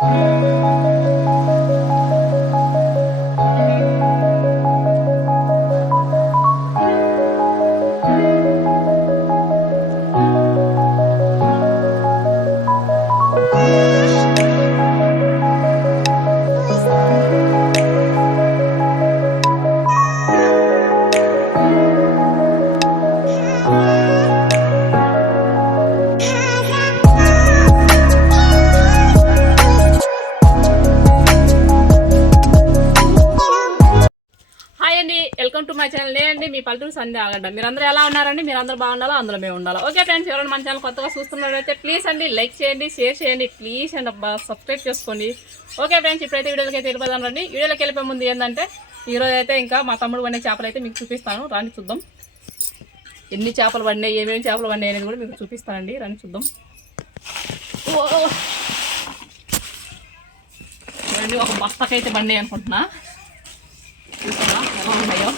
Hi channel నేనండి మీ పల్లెటూరు సందే ఆగండి. మీరందరూ ఎలా ఉన్నారండి? మీరందరూ బాగుండాలో? అందులో మేము ఉండాలి? ఓకే ఫ్రెండ్స్ ఎవరైనా మన ఛానల్ కొత్తగా చూస్తున్నట్లయితే ప్లీజ్ అండి లైక్ చేయండి షేర్ చేయండి ప్లీజ్ అండి అబ్బా సబ్స్క్రైబ్ చేసుకోండి. ఓకే ఫ్రెండ్స్ ఇప్పుడైతే వీడియోలకి అయితే వెళ్ళిపోదాం రండి. వీడియోలోకి వెళ్ళిపోయే ముందు ఏంటంటే ఈరోజు అయితే ఇంకా మా తమ్ముడు పడిన చేపలు అయితే మీకు చూపిస్తాను. రాని చూద్దాం. ఎన్ని చేపలు పడినాయి ఏమేమి చేపలు పడినాయి అనేది కూడా మీకు చూపిస్తానండి. రాని చూద్దాం. ఓ చూడండి ఒక బస్తకైతే బండి అనుకుంటున్నా. చూసారా ఎలా ఉన్నాయో.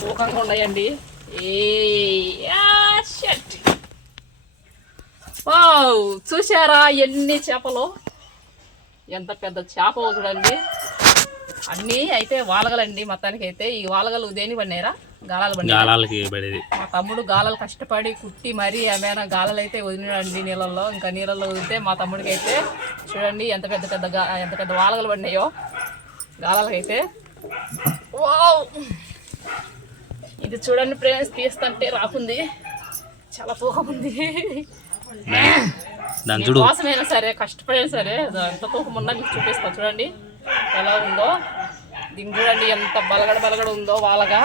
సూకంగా ఉన్నాయండి. ఏ ఓ చూసారా ఎన్ని చేపలు? ఎంత పెద్ద చేప చూడండి. అన్నీ అయితే వాలగలండి మొత్తానికి అయితే ఈ వాలగలు దేని పడినారా గాలాలు గాలాలకి పడేది. మా తమ్ముడు గాలలు కష్టపడి కుట్టి మరీ ఏమైనా గాలలు అయితే వదిలినాడండి నీళ్ళల్లో. ఇంకా నీళ్ళల్లో వదిలితే మా తమ్ముడికి అయితే చూడండి ఎంత పెద్ద పెద్ద ఎంత పెద్ద వాలగలు పడినాయో. గాలలకైతే. వావ్! ఇది చూడండి ఫ్రెండ్స్ తీస్తుంటే రాకుంది. చాలా పోగా ఉంది కోసమైనా సరే కష్టపడైనా సరే ఎంత తూకం ఉన్నా మీకు చూపిస్తా. చూడండి ఎలా ఉందో. దీన్ని చూడండి ఎంత బలగడ బలగడ ఉందో వాళ్ళగా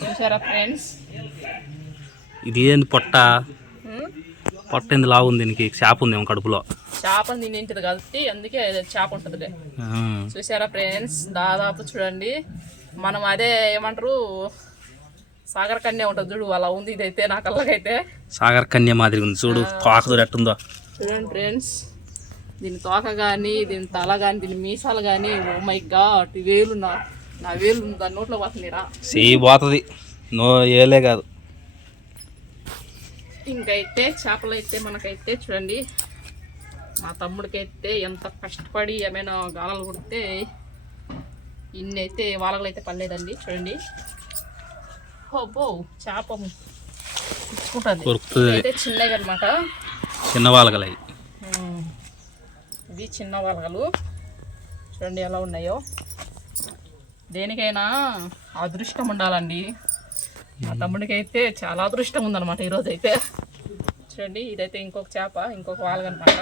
చూసారా ఫ్రెండ్స్? ఇది ఏంది పొట్ట? పొట్ట ఏంది లావు ఉంది దీనికి? చేప ఉంది ఏమో కడుపులో. చేపలు తినేంటిది కాబట్టి అందుకే చేప ఉంటుందిలే. ఆ, చూసారా ఫ్రెండ్స్? దాదాపు చూడండి. మనం అదే ఏమంటారు? సాగర్ కన్య ఉంటుంది చూడు అలా ఉంది ఇదైతే నా కళ్ళకైతే. సాగర్ కన్య మాదిరి ఉంది. చూడు తోక చూడు ఎట్టుందో. చూడండి ఫ్రెండ్స్. దీని తోక కానీ దీని తల కానీ దీని మీసాలు కానీ ఓ మై గాడ్ వేలు నా నా వేలు దాని నోట్లో పోతుందిరా చెయ్యి పోతుంది. నో ఏలే కాదు. ఇంకైతే చేపలు అయితే మనకైతే చూడండి. మా తమ్ముడికైతే ఎంత కష్టపడి ఏమైనా గాలాలు కొడితే ఇన్ని అయితే వాళ్ళలో అయితే పర్లేదండి చూడండి. ఓబో చేప అయితే చిన్నవి అనమాట చిన్న వాళ్ళగలవి ఇవి చిన్న వలగలు చూడండి ఎలా ఉన్నాయో. దేనికైనా అదృష్టం ఉండాలండి. మా తమ్ముడికి అయితే చాలా అదృష్టం ఉందన్నమాట ఈరోజు అయితే చూడండి ఇదైతే ఇంకొక చేప ఇంకొక వాలగనమాట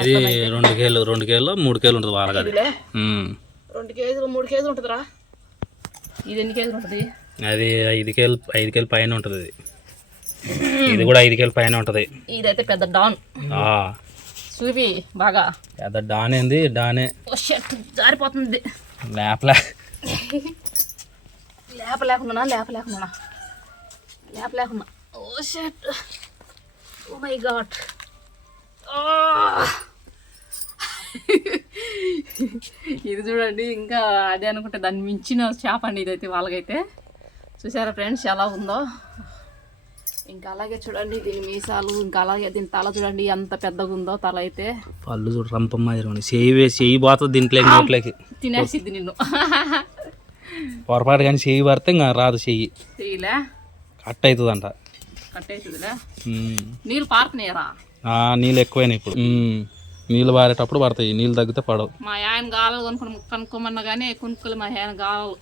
ఇది రెండు కేలు రెండు కేలు మూడు కేలు ఉంటుంది ఉమ్. రెండు కేజీలు మూడు కేజీలు ఉంటుందిరా. ఇది ఎన్ని కేజీలు ఉంటుంది? అది ఐదు కేలు ఐదు కేలు పైన ఉంటుంది ఇది. కూడా ఐదు కేలు పైన ఉంటుంది. ఇదైతే పెద్ద డాన్. చూపి బాగా. పెద్ద డాన్ ఏంది? డానే. ఓ షర్ట్ జారిపోతుంది. లేపలే లేప లేకుండా లేప లేకుండా లేప లేకుండా. Oh shirt oh my God. ఇది చూడండి ఇంకా అదే అనుకుంటే దాన్ని మించిన చేప అండి ఇదైతే వాళ్ళకైతే. చూసారా ఫ్రెండ్స్ ఎలా ఉందో? ఇంకా అలాగే చూడండి దీని మీసాలు ఇంకా అలాగే దీని తల చూడండి ఎంత పెద్దగా ఉందో తల అయితే. పళ్ళు చూడు రంపం మాదిరి ఉంది చెయ్యి వేసి చెయ్యి పోతుంది దీంట్లోకి నోట్లోకి. తినేసిద్ది నిన్ను. పొరపాటు కానీ చెయ్యి పడితే ఇంకా రాదు చెయ్యి చేయలే. కట్ అవుతుందంట కట్టేసిదిలే ఉమ్. నీళ్ళు పారుతున్నాయరా? నీళ్ళు ఎక్కువైనాయి ఇప్పుడు. నీళ్ళు పారేటప్పుడు పడతాయి. నీళ్ళు తగ్గితే పడవు. మా ఆయన గాలాలు కొనుక్కొని కనుక్కోమన్నా కానీ కొనుక్కోలే మా ఆయన గాలాలు.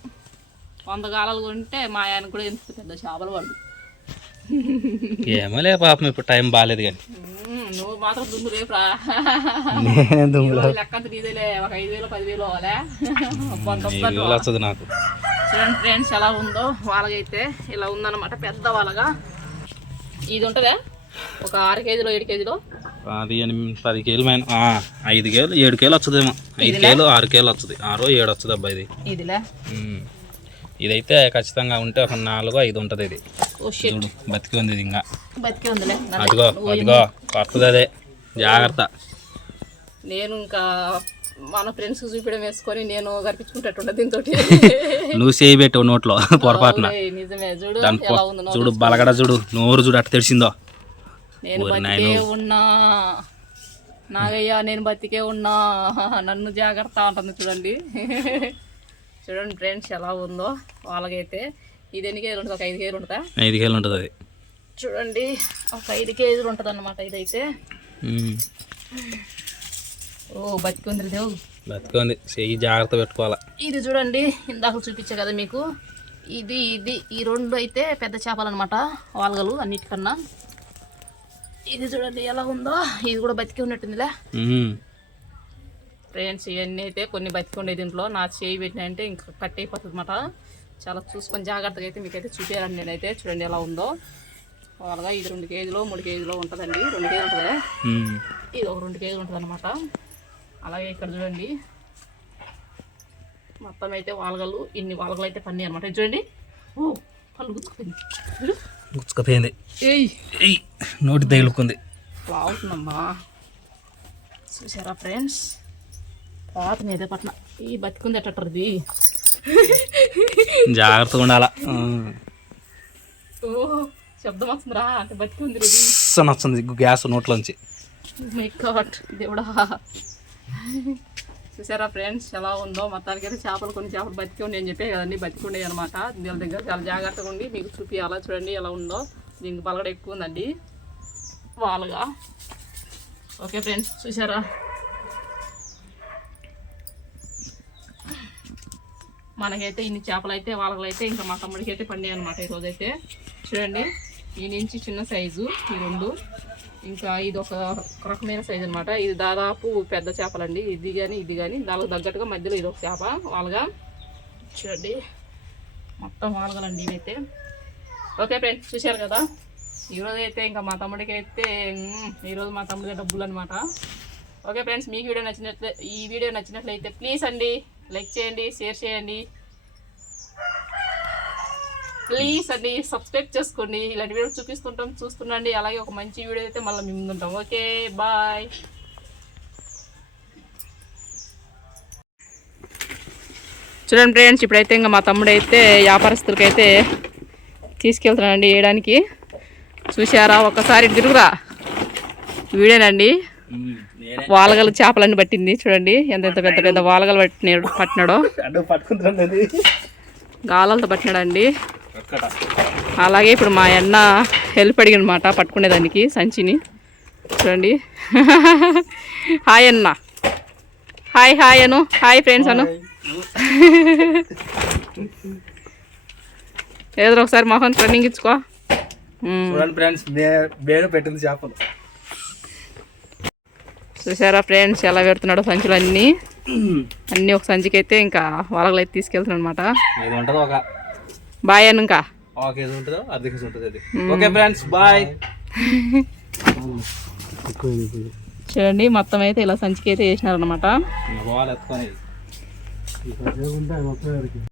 వంద గాలాలు కొంటే మా ఆయన కూడా ఎంత పెద్ద చేపలు పడు ఏమో లే పాపం ఇప్పుడు టైం బాగాలేదు కానీ. నువ్వు మాత్రం దుమ్ము రేపురా లెక్క నీదేలే ఒక ఐదు వేలు పదివేలు వస్తుంది నాకు. చూడండి ఫ్రెండ్స్ ఎలా ఉందో వాళ్ళకైతే ఇలా ఉందన్నమాట పెద్ద వాళ్ళగా. ఇది ఉంటుందా? ఒక ఆరు కేజీలో ఏడు కేజీలో? పది ఎనిమిది పది కేలు మైన ఐదు కేలు ఏడు కేలు వస్తుందేమో. ఐదు కేలు ఆరు కేలు వస్తుంది. ఆరో ఏడు వస్తుంది అబ్బా ఇది. ఇదిలే. ఇదైతే ఖచ్చితంగా ఉంటే ఒక నాలుగు ఐదు ఉంటుంది ఇది. చూడు బతికి ఉంది ఇంకా. బతికే ఉందిలే. అదిగో అదిగో అదే. జాగ్రత్త. నేను ఇంకా మన ఫ్రెండ్స్ చూపించడం వేసుకొని నేను గర్పించుకుంటట్టుండ దీంతో నువ్వు చేయి పెట్టావు నోట్లో పొరపాటున. నిజమే. చూడు చూడు బలగడ చూడు నోరు చూడు అట్ట తెరిసిందో నేను బతికే ఉన్నా. నాగయ్య నేను బతికే ఉన్నా. నన్ను జాగ్రత్త అంటుంది చూడండి. చూడండి ఫ్రెండ్స్ ఎలా ఉందో వాళ్ళకైతే. ఇది ఎన్ని కేజీలు ఉంటుంది? ఒక ఐదు కేజీలు ఉంటుందా? ఐదు ఉంటుంది అది. చూడండి ఒక ఐదు కేజీలు ఉంటుంది అన్నమాట ఇదైతే. ఓ బతికుంది దేవు బతుకుంది. చెయ్యి జాగ్రత్త పెట్టుకోవాలా. ఇది చూడండి ఇందాక చూపించా కదా మీకు. ఇది ఇది ఈ రెండు అయితే పెద్ద చేపలు అనమాట వాల్గలు అన్నిటికన్నా. ఇది చూడండి ఎలా ఉందో. ఇది కూడా బతికి ఉన్నట్టుందిలే. ఫ్రెండ్స్ ఇవన్నీ అయితే కొన్ని బతికి ఉండే దీంట్లో. నా చేయి పెట్టినంటే ఇంకా కట్ అయిపోతుంది అనమాట చాలా చూసుకొని జాగ్రత్తగా అయితే మీకైతే చూపించాలండి నేనైతే. చూడండి ఎలా ఉందో. వాళ్ళగా ఇది రెండు కేజీలో మూడు కేజీలో ఉంటుందండి. రెండు కేజీలు ఉంటుంది. ఇది ఒక రెండు కేజీలు ఉంటుంది అనమాట అలాగే ఇక్కడ చూడండి. మొత్తం అయితే వాలగలు ఇన్ని వాలగలు అయితే పన్నీ అనమాట చూడండి. ఓ పళ్ళు గుచ్చుకుపోయింది. గుచ్చుకపోయింది. నోటి తగులుకుంది. బాగుంటుందమ్మా చూసారా ఫ్రెండ్స్? పాత మీద పట్న. ఈ బతికుంది ఎట్టది జాగ్రత్తగా ఉండాలా. శబ్దం వస్తుందిరా అంటే ఇది అస్సలు వస్తుంది గ్యాస్ నోట్లోంచి. మై గాడ్ దేవుడా. చూసారా ఫ్రెండ్స్ ఎలా ఉందో? మొత్తానికి అయితే చేపలు కొన్ని చేపలు బతికి ఉండి అని చెప్పే కదండి బతికి ఉండే అనమాట దీని దగ్గర చాలా జాగ్రత్తగా ఉండి మీకు చూపియాలా చూడండి ఎలా ఉందో. దీనికి బలగడ ఎక్కువ ఉందండి. వాలుగా. ఓకే ఫ్రెండ్స్ చూసారా? మనకైతే ఇన్ని చేపలు అయితే వాళ్ళకైతే ఇంకా మా తమ్ముడికి అయితే పండాయి అనమాట ఈరోజైతే చూడండి ఈ నుంచి చిన్న సైజు ఈ రెండు. ఇంకా ఇది ఒక రకమైన సైజు అనమాట ఇది దాదాపు పెద్ద చేపలండి. ఇది కానీ ఇది కానీ దానికి తగ్గట్టుగా మధ్యలో ఇది ఒక చేప వాళ్ళగా. చూడండి మొత్తం వాళ్ళగలండి ఇవైతే. ఓకే ఫ్రెండ్స్ చూశారు కదా? ఈరోజు అయితే ఇంకా మా తమ్ముడికి అయితే ఈరోజు మా తమ్ముడికి డబ్బులు అనమాట ఓకే ఫ్రెండ్స్ మీకు వీడియో నచ్చినట్లే ఈ వీడియో నచ్చినట్లయితే ప్లీజ్ అండి లైక్ చేయండి షేర్ చేయండి. ప్లీజ్ అండి సబ్స్క్రైబ్ చేసుకోండి. ఇలాంటి వీడియో చూపిస్తుంటాం చూస్తుండండి. అలాగే ఒక మంచి వీడియో అయితే మళ్ళీ మేము ఉంటాం ఓకే బాయ్. చూడండి ఫ్రెండ్స్ ఇప్పుడైతే ఇంకా మా తమ్ముడు అయితే వ్యాపారస్తులకి అయితే తీసుకెళ్తున్నానండి వేయడానికి. చూశారా? ఒకసారి తిరుగురా. వీడేనండి. వాలగలు చేపలన్నీ పట్టింది. చూడండి ఎంత ఎంత పెద్ద పెద్ద వాలగలు పట్టినాడు. పట్టినాడో గాలాలతో పట్టినాడండి. అలాగే ఇప్పుడు మా అన్న హెల్ప్ అడిగిన అనమాట పట్టుకునేదానికి సంచిని. చూడండి. హాయ్ అన్న. Hi hi Anu. Hi friends Anu. ఏదో ఒకసారి మొహం ట్రెండింగ్ ఇచ్చుకో. చూడండి ఫ్రెండ్స్ నేను పెట్టింది చేపలు. చూసారా ఫ్రెండ్స్ ఎలా పెడుతున్నాడో సంచులు అన్నీ అన్నీ ఒక సంచికి అయితే ఇంకా వాళ్ళకి అయితే తీసుకెళ్తున్నాడు అనమాట ఏది ఉంటుందో ఒక. బాయ్ అను ఇంకా. ఒక ఏది ఉంటుందో అర్ధ కేజీ ఉంటుంది అది. Okay friends bye. చూడండి మొత్తం అయితే ఇలా సంచికి అయితే వేసినారనమాట